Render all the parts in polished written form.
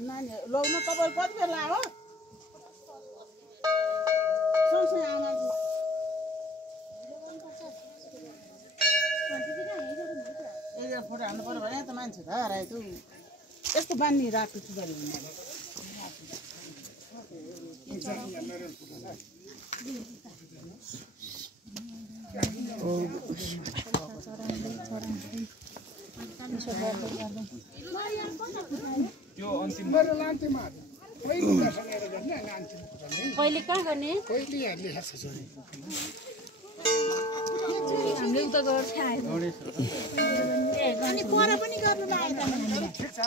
नानी लौन तपाईँ कति बेला हो सोच्नु आमा ए फोटो हाल्नु पर्यो भने त मान्छे त हरायो तँ यस्तो बान्नी राख्छु सुधारी यो अन्तिम मेरो लान्तेमा पहिले कहाँ गर्ने पहिले हामीले हेर्छ छोरी हामीले उता गर्छ अनि पर पनि गर्नु लाग्यो त ठिक छ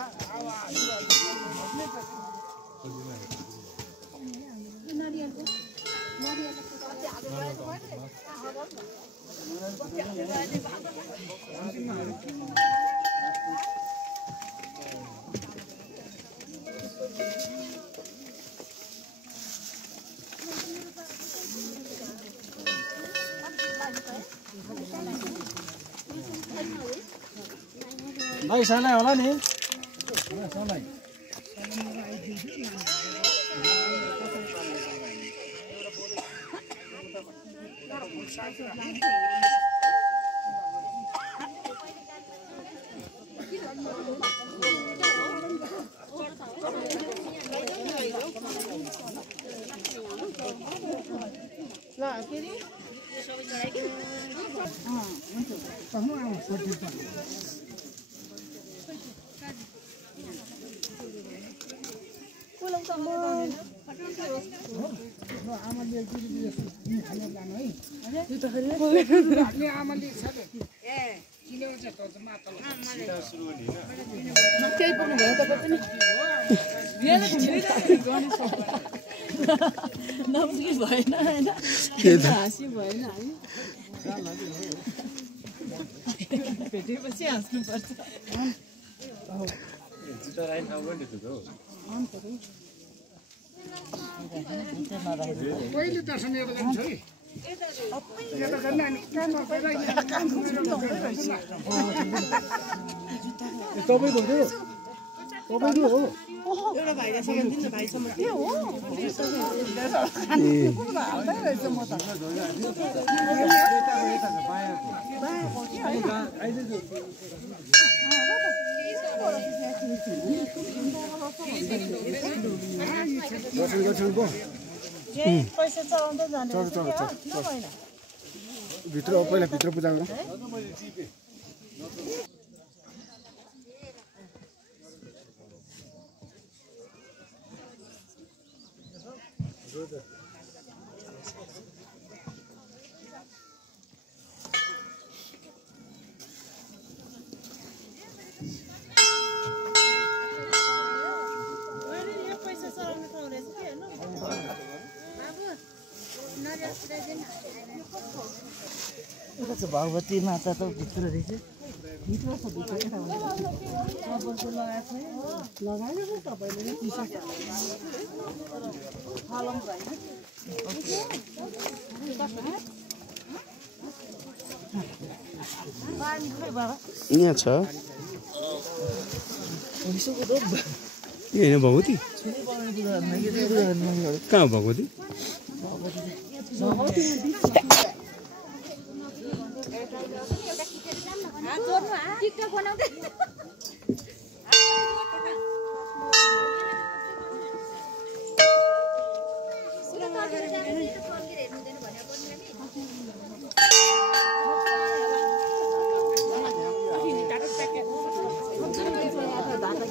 भाइ सालाई होला नि सालाई ल फेरि आमाले खाना लानु है आमाले छ त किलो चाहिँ त मातल केही पुग्नु भयो तपाईँ पनि नबुझी भएन होइन हाँसी भएन भेटेपछि हाँस्नुपर्छ पहिले दर्शन एउटा जान्छ है एउटा गर्न अनि काममा गएर तपाईँको हो एउटा भाइले सेकेन्ड दिन भाइसम्म के हो दर्शन पो पैसा चलाउँदै जाने भित्र पहिला भित्र पूजा गरौँ भगवती माता त भित्र रहेछ भित्र छ भित्र लगाएको छ लगाएर तपाईँले यहाँ छ ए होइन भगवती कहाँ भगवती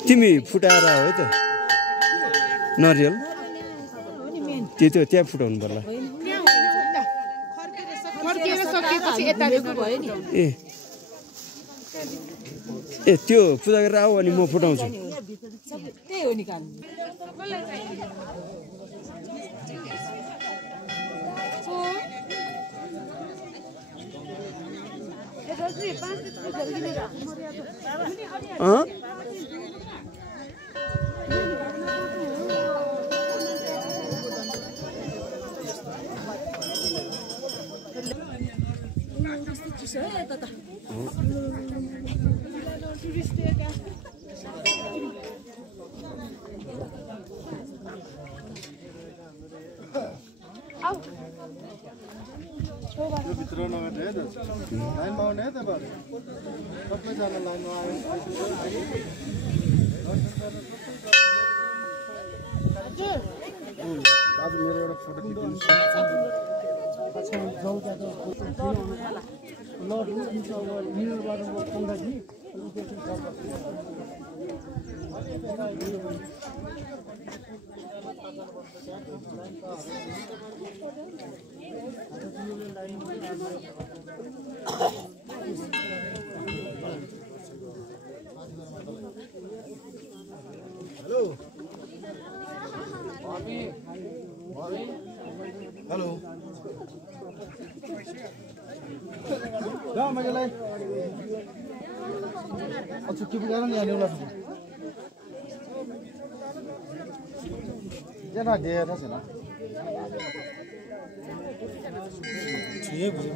तिमी फुटाएर हो त नरियल त्यो त्यहाँ फुटाउनु पर्ला ए त्यो पूजा गरेर आऊ अनि म फुटाउँछु त्यही हो नि काम भित्र नगर्ने है त लाइनमा आउने है तपाईँहरू सबैजना लाइनमा आयो दाजु मेरो एउटा फोटो खिचिदिनु हेलो ल मैले छुट्टी पुगेर नि यहाँ ल्याउला जेना दिए था छैन छिए भयो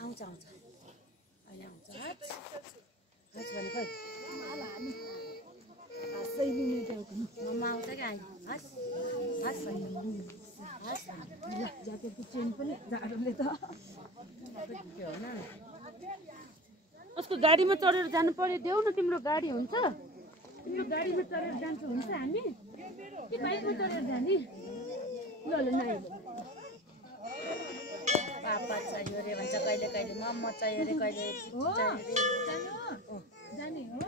आउँछ आउँछ अहिले आउँछ हस् भने खोइ मम्मा आउँछ क्या हस् हस् हस् ज्याकेटको चेन पनि जाडोले त उसको गाडीमा चढेर जानु पर्यो देऊ न तिम्रो गाडी हुन्छ तिम्रो गाडीमा चढेर जान्छ हुन्छ हामी कि बाइकमा चढेर जाने ल ल नाइ पापा चाहियो रे भन्छ कहिले कहिले मम्मा चाहियो रे कहिले जाने हो